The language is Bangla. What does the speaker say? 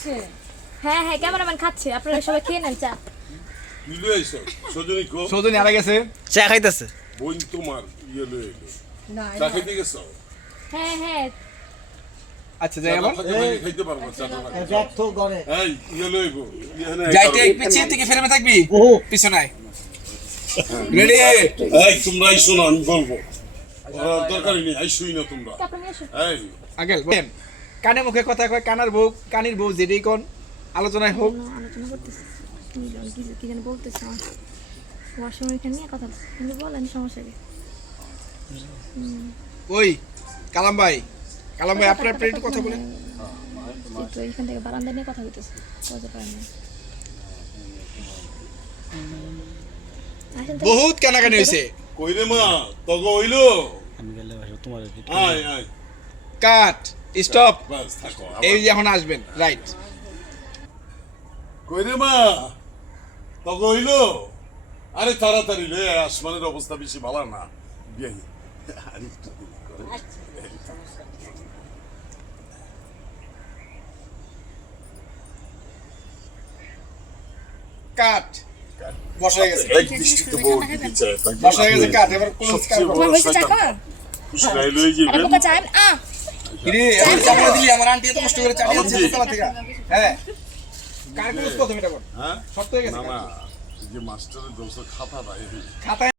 খাচ্ছে। হ্যাঁ হ্যাঁ ক্যামেরাম্যান খাচ্ছে, আপনারা সবাই খেয়ে নেন চা। সজনী আরে গেছে চা খাইতেছে। বোন তোমার ইয়ে লয়ে এলো না চা খাইতে গেছো হ্যাঁ হ্যাঁ আচ্ছা যাই আবার খাইতে পারবো চা ব্যর্থ করে এই ইয়ে লইব যাইতে এক পিছিয়ে থেকে ফেরমে থাকবি পিছনায় রেডি এই তোমরা আইসো না আমি বলবো দরকারই নেই আইসোই না তোমরা আপনি নিয়ে আসুন। এই আগেল বলেন কানে মুখে কথা কয় কানার বউ কানির বউ যেটাই কোন আলোচনায় হোক আলোচনা করতেছি কি যেন বলতেছে ওয়াশরুম এখানে নিয়ে কথা কিন্তু বলেন সমস্যা কি? ওই কালাম ভাই আপনার প্লেট কথা বলেন তো এখান থেকে বারান্দা নিয়ে কথা বলতেছে বুঝতে পারেন না। আসেন তো। বহুত কানাকানি হইছে কই রে মা তগো হইলো আয় আয় কাট স্টপ বাস থাকো এই যে এখন আসবেন রাইট কই রে মা তগো হইলো আরে তাড়াতাড়ি রে আসমানের অবস্থা বেশি ভালো না বিয়াই আরে একটু দেরি করে। কাট বসা হয়ে গেছে এক দৃষ্টিতে বউ দিতে চায় তাকে বসা হয়ে গেছে কাট এবার কোন সবচেয়ে বড় তোমার হয়েছে চা শয়তান। খাওয়া? খুশরাই লই যাবেন আরে বোকা চা কিরে আমি চাপড়া দিলি আমার আন্টি এত কষ্ট করে চালিয়ে আলমজি। দিচ্ছে তলা থেকে হ্যাঁ কার কোন প্রথম এটা বল হ্যাঁ শক্ত হয়ে গেছে না না এই যে মাস্টারের দোষ খাতা নাই খাতায়